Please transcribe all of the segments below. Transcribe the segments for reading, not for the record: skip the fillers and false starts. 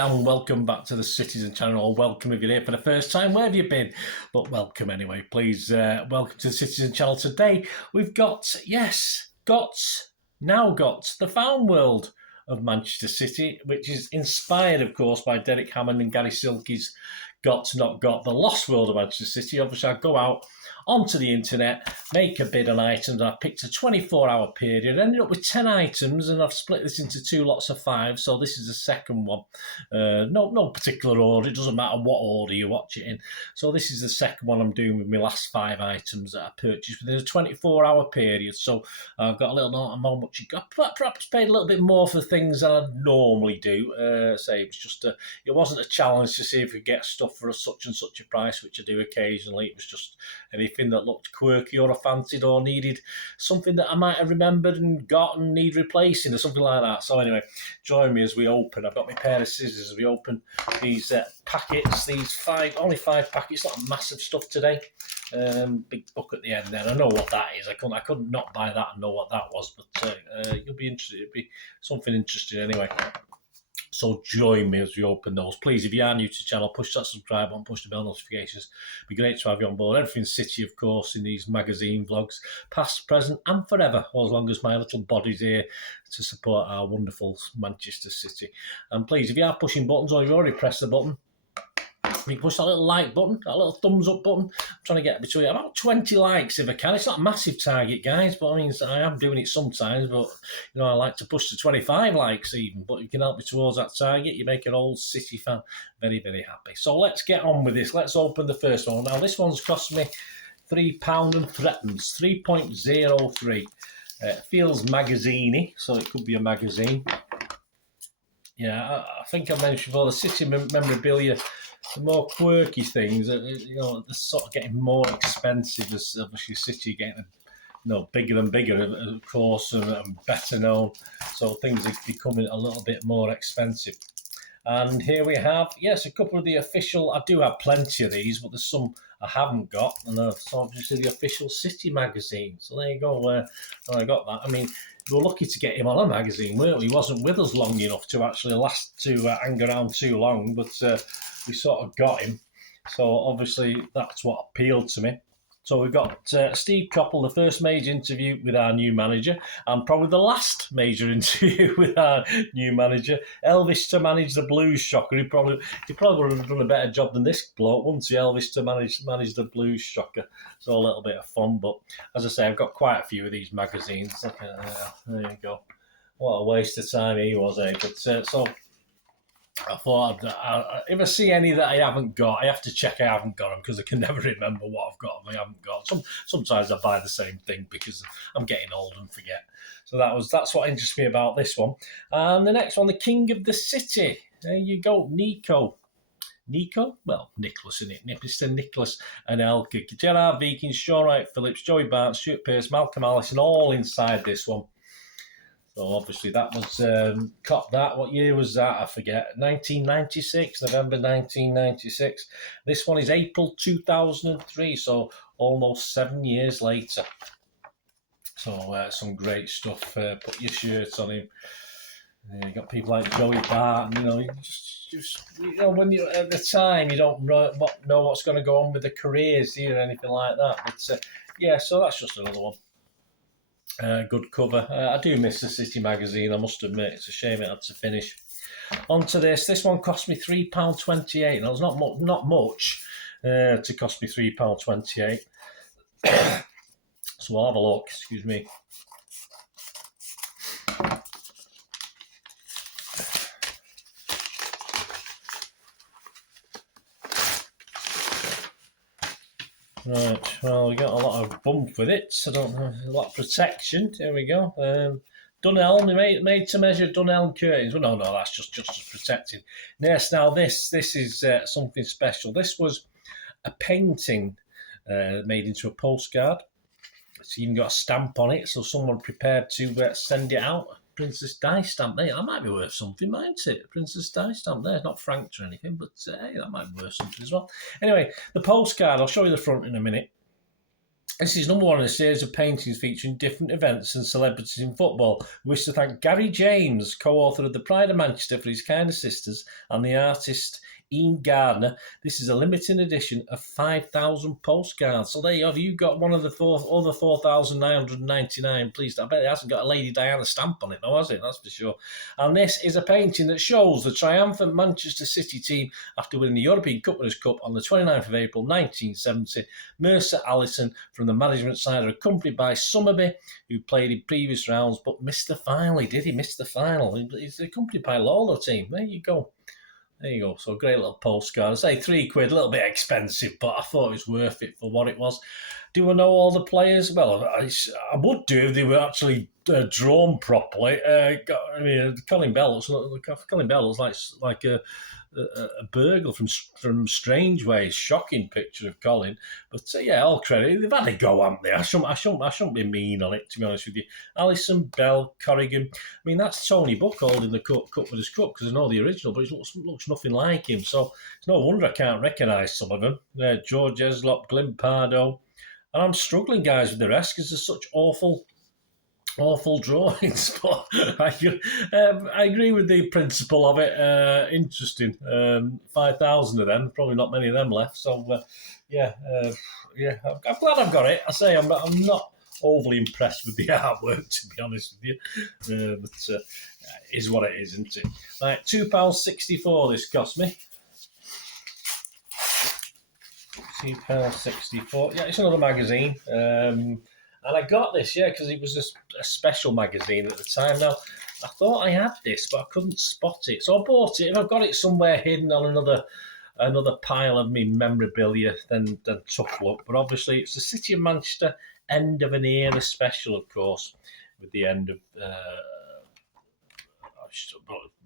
and welcome back to the Citizen channel, or welcome if you're here for the first time, where have you been? But welcome anyway, please, welcome to the Citizen channel. Today we've got the found world of Manchester City, which is inspired, of course, by Derek Hammond and Gary Silkey's Got Not Got, the lost world of Manchester City. Obviously, I go out onto the internet, make a bid on items. I picked a 24-hour period, ended up with 10 items, and I've split this into 2 lots of 5. So this is the second one. No particular order. It doesn't matter what order you watch it in. So this is the second one I'm doing with my last 5 items that I purchased within a 24-hour period. So I've got a little note on how much you got. Perhaps paid a little bit more for things than I normally do. Say it was just it wasn't a challenge to see if we get stuff for such and such a price, which I do occasionally. It was just anything that looked quirky or I fancied or needed something that I might have remembered and got and need replacing or something like that. So anyway, join me as we open. I've got my pair of scissors as we open these packets, only 5 packets, not massive stuff today. Big book at the end then. I know what that is. I couldn't not buy that and know what that was, but you'll be interested. It'll be something interesting anyway. So join me as we open those. Please, if you are new to the channel, push that subscribe button, push the bell notifications. It'd be great to have you on board. Everything City, of course, in these magazine vlogs, past, present and forever, or as long as my little body's here to support our wonderful Manchester City. And please, if you are pushing buttons or you've already pressed the button, you can push that little like button, that little thumbs up button. I'm trying to get between about 20 likes if I can. It's not a massive target, guys, but I mean, I am doing it sometimes, but you know, I like to push to 25 likes even. But if you can help me towards that target, you make an old City fan very, very happy. So let's get on with this. Let's open the first one. Now, this one's cost me £3 and threepence, 3.03. Feels magazine-y, so it could be a magazine. Yeah, I think I mentioned before, the City memorabilia, the more quirky things, you know, they're sort of getting more expensive as obviously City getting, bigger and bigger, of course, and better known. So things are becoming a little bit more expensive. And here we have, yes, a couple of the official. I do have plenty of these, but there's some I haven't got, and so obviously the official City magazine. So there you go. I got that. I mean, we were lucky to get him on a magazine, weren't we? He wasn't with us long enough to actually last to hang around too long, but we sort of got him. So obviously that's what appealed to me. So we've got Steve Coppell, the first major interview with our new manager, and probably the last major interview with our new manager. Elvis to manage the Blues shocker. He probably would have done a better job than this bloke, wouldn't he? Elvis to manage the Blues shocker. So a little bit of fun, but as I say, I've got quite a few of these magazines. There you go. What a waste of time he was, eh? But so I thought, if I see any that I haven't got, I have to check I haven't got them, because I can never remember what I've got and I haven't got. Sometimes I buy the same thing because I'm getting old and forget. So that's what interests me about this one. And the next one, the King of the City. There you go, Nico? Well, Nicholas, isn't it? Mr. Nicholas Anelka, Gerard Vikings, Sean Wright Phillips, Joey Barnes, Stuart Pearce, Malcolm Allison, all inside this one. So obviously that was cop that. What year was that? I forget. 1996, November 1996. This one is April 2003, so almost 7 years later. So some great stuff. Put your shirts on him. You got people like Joey Barton. When you at the time you don't know what's going to go on with the careers, do you, or anything like that. But yeah, so that's just another one. Good cover. I do miss the City magazine, I must admit. It's a shame it had to finish. On to this. This one cost me £3.28. Now, it's not much to cost me £3.28. So we'll have a look. Excuse me. Right, well, we got a lot of bump with it, so I don't know, a lot of protection. There we go. Dunelm, made to measure Dunelm curtains. Well, no, that's just protecting. Yes, now this is something special. This was a painting made into a postcard. It's even got a stamp on it, so someone prepared to send it out. Princess Di stamp there. That might be worth something, mightn't it? Princess Di stamp there. Not franked or anything, but hey, that might be worth something as well. Anyway, the postcard, I'll show you the front in a minute. This is number 1 in a series of paintings featuring different events and celebrities in football. We wish to thank Gary James, co-author of The Pride of Manchester, for his kind assistance, and the artist Ian Gardner. This is a limited edition of 5,000 postcards. So there you have. You got one of the other 4,999. Please, I bet it hasn't got a Lady Diana stamp on it, though, has it? That's for sure. And this is a painting that shows the triumphant Manchester City team after winning the European Cup Winners' Cup on the 29th of April 1970. Mercer Allison from the management side are accompanied by Summerby, who played in previous rounds but missed the final. He missed the final. He's accompanied by Lawler team. There you go. So a great little postcard. I say £3, a little bit expensive, but I thought it was worth it for what it was. Do I know all the players? Well, I would do if they were actually drawn properly. Colin Bell looks like a burglar from Strange Ways. Shocking picture of Colin. But all credit. They've had a go, haven't they? I shouldn't be mean on it, to be honest with you. Allison, Bell, Corrigan. I mean, that's Tony Buck holding the cup with his cup, because I know the original, but it looks nothing like him. So it's no wonder I can't recognise some of them. George Eslop, Glim Pardo. And I'm struggling, guys, with the rest, because there's such awful drawings, but I agree with the principle of it. Interesting. 5,000 of them, probably not many of them left. So I'm glad I've got it. I say I'm not overly impressed with the artwork, to be honest with you, but it is what it is, isn't it? Right, £2.64 this cost me. £2.64. Yeah, it's another magazine. And I got this, because it was a special magazine at the time. Now, I thought I had this, but I couldn't spot it. So I bought it. If I've got it somewhere hidden on another pile of me memorabilia, then tough luck. But obviously, it's the City of Manchester end of an era special, of course, with the end of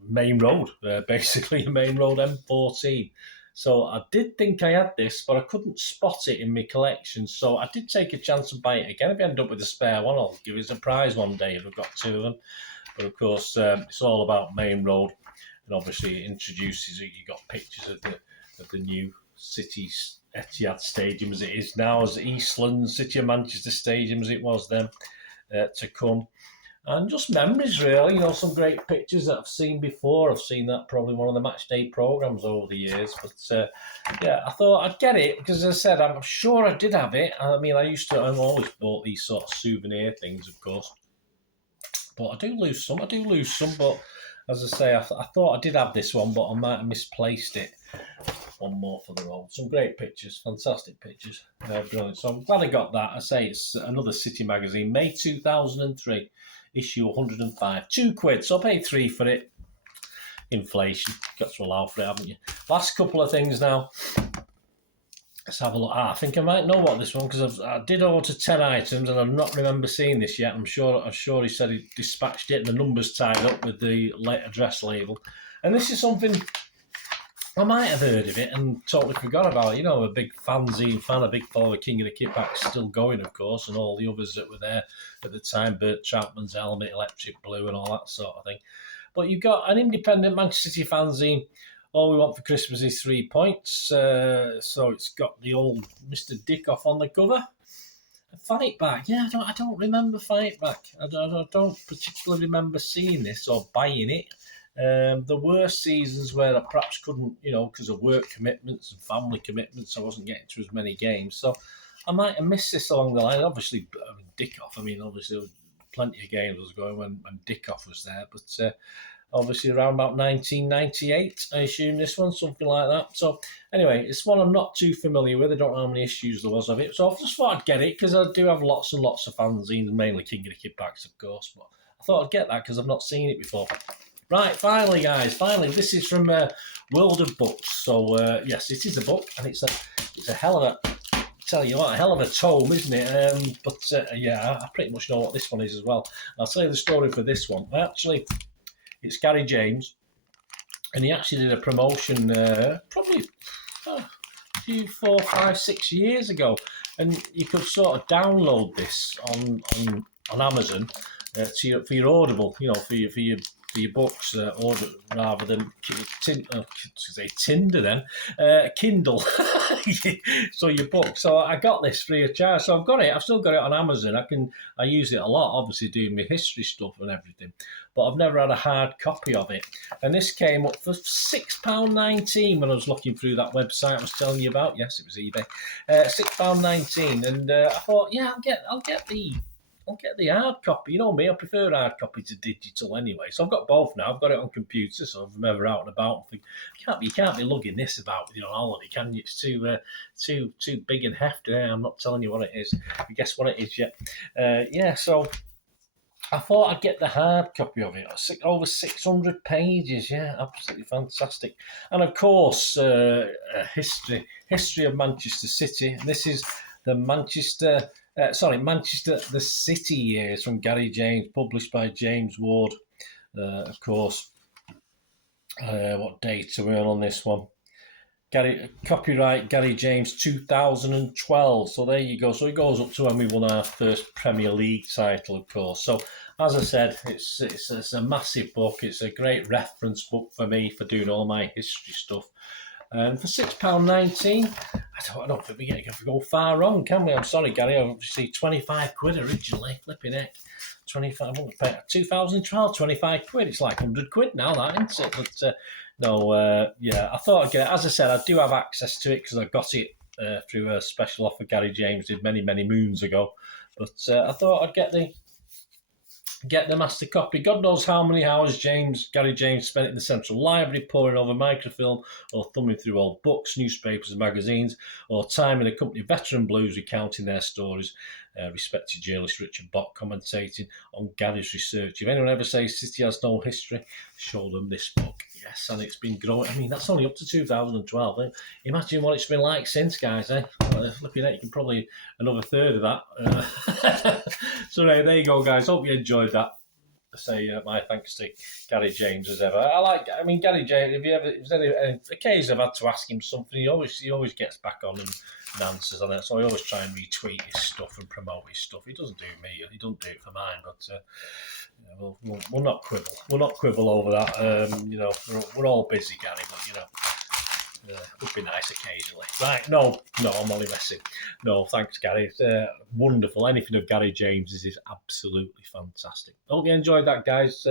Main Road, basically, Main Road M14. So I did think I had this, but I couldn't spot it in my collection. So I did take a chance and buy it again. If I end up with a spare one, I'll give it a prize one day if I've got 2 of them. But of course, it's all about Main Road, and obviously it introduces it. You got pictures of the new City Etihad Stadium as it is now, as Eastland City of Manchester Stadium as it was then, to come. And just memories, really. Some great pictures that I've seen before. I've seen that probably one of the match day programmes over the years. But I thought I'd get it because, as I said, I'm sure I did have it. I mean, I've always bought these sort of souvenir things, of course. But I do lose some. But as I say, I thought I did have this one, but I might have misplaced it. One more for the road. Some great pictures, fantastic pictures. Brilliant. So I'm glad I got that. I say it's another City magazine, May 2003. Issue 105, £2. So I paid £3 for it. Inflation, got to allow for it, haven't you? Last couple of things now. Let's have a look. I think I might know what this one, because I did order 10 items and I not remember seeing this yet. I'm sure he said he dispatched it and the number's tied up with the address label. And this is something I might have heard of it and totally forgot about it. A big fanzine fan, a big follower, King of the Kippax, still going, of course, and all the others that were there at the time, Bert Troutman's Helmet, Electric Blue, and all that sort of thing. But you've got an independent Manchester City fanzine. All we want for Christmas is 3 points. So it's got the old Mr. Dickoff on the cover. Fight Back. Yeah, I don't remember Fight Back. I don't particularly remember seeing this or buying it. There were seasons where I perhaps couldn't, because of work commitments and family commitments, I wasn't getting to as many games. So I might have missed this along the line. Obviously, Dickoff, obviously there was plenty of games was going when Dickoff was there. But obviously around about 1998, I assume this one, something like that. So anyway, it's one I'm not too familiar with. I don't know how many issues there was of it. So I just thought I'd get it because I do have lots and lots of fanzines, mainly King of the Kippax, of course. But I thought I'd get that because I've not seen it before. Right, finally, guys, this is from World of Books. So, yes, it is a book, and it's a hell of a hell of a tome, isn't it? I pretty much know what this one is as well. I'll tell you the story for this one. It's Gary James, and he actually did a promotion probably a few 4, 5, 6 years ago, and you could sort of download this on Amazon for your Audible, for your for your books, order rather than Tinder then, Kindle. So your book. So I got this free of charge. So I've got it. I've still got it on Amazon. I use it a lot, obviously doing my history stuff and everything. But I've never had a hard copy of it. And this came up for £6.19 when I was looking through that website I was telling you about. Yes, it was eBay. £6.19, and I thought, yeah, I'll get the hard copy. You know me, I prefer hard copy to digital anyway. So I've got both now. I've got it on computer, so if I'm ever out and about, I think, you can't be lugging this about with you on holiday, can you? It's too big and hefty. I'm not telling you what it is. You guess what it is yet? Yeah, so I thought I'd get the hard copy of it. Over 600 pages. Yeah, absolutely fantastic. And of course, history of Manchester City. And this is the Manchester, the City years from Gary James, published by James Ward. Of course, what date are we on this one? Copyright Gary James 2012. So there you go. So it goes up to when we won our first Premier League title, of course. So as I said, it's a massive book. It's a great reference book for me for doing all my history stuff. And for £6.19, I don't think we can go far wrong, can we? I'm sorry, Gary. I obviously £25 originally. Flipping heck. 25. I want to pay 2012, £25. It's like £100 now, that, isn't it? But yeah, I thought I'd get it. As I said, I do have access to it because I got it through a special offer Gary James did many moons ago. But I thought I'd get the master copy. God knows how many hours Gary James spent in the Central Library poring over microfilm or thumbing through old books, newspapers and magazines, or time in a company of veteran blues recounting their stories. Respected journalist Richard Bott commentating on Gary's research. If anyone ever says City has no history, show them this book. Yes, and it's been growing. I mean, that's only up to 2012. Eh? Imagine what it's been like since, guys. Looking at you can probably another third of that. So there you go, guys. Hope you enjoyed that. Say my thanks to Gary James as ever. Gary James. If there's any occasion I've had to ask him something, he always gets back on and answers on it. So I always try and retweet his stuff and promote his stuff. He doesn't do me. He doesn't do it for mine. But we'll not quibble. We'll not quibble over that. We're all busy, Gary. But it would be nice occasionally. Right, no, I'm only messing. No, thanks, Gary. It's wonderful. Anything of Gary James's is absolutely fantastic. Hope you enjoyed that, guys.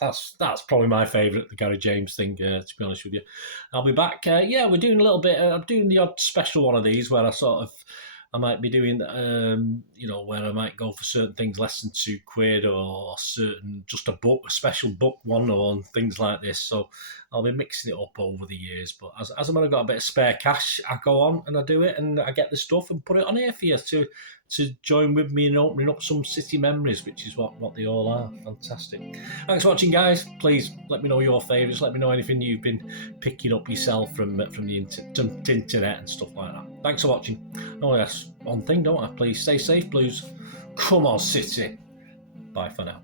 That's probably my favourite, the Gary James thing, to be honest with you. I'll be back. We're doing a little bit. I'm doing the odd special one of these where I might be doing, where I might go for certain things less than £2 or certain, just a special book one or things like this. So I'll be mixing it up over the years. But as I've only got a bit of spare cash, I go on and I do it and I get the stuff and put it on here for you to join with me in opening up some city memories, which is what they all are. Fantastic. Thanks for watching, guys. Please let me know your favourites. Let me know anything you've been picking up yourself from the internet and stuff like that. Thanks for watching. Oh yes, one thing, don't I? Please stay safe, Blues. Come on, City. Bye for now.